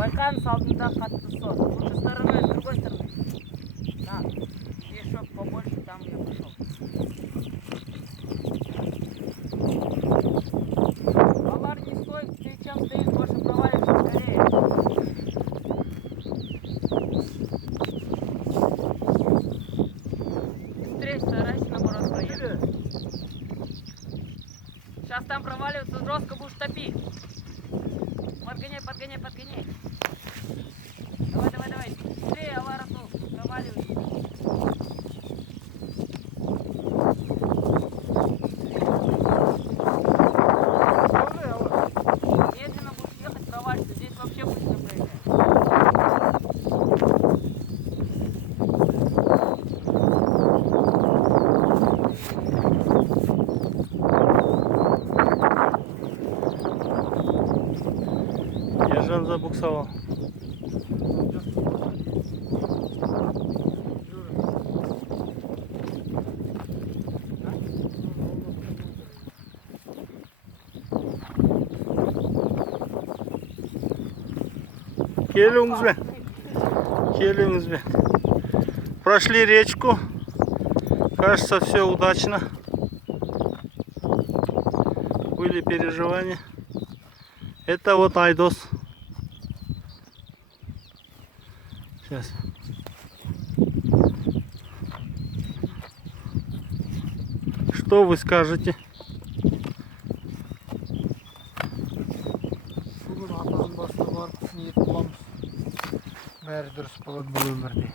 Байкан алдында қатты сор. С той стороны, с другой стороны. Да. Здесь чтоб побольше, там я пошел. Балар не стой, ты чем стоишь, больше провалишься скорее. Быстрее старайся наоборот проехать. Сейчас там проваливаться жестко будешь топить. Подгоняй, подгоняй, подгоняй. Давай, давай, давай. Быстрее, Алара, проваливайся. Медленно будешь ехать, провалишься. Здесь вообще быстро проезжает. Ержан забуксовал. Келуңызбен. Прошли речку. Кажется, все удачно. Были переживания. Это вот Айдос. Сейчас. Что вы скажете? Бүгін атаның басына барып ниет қыламыз. Бәрі дұрыс болады бұл өмірде.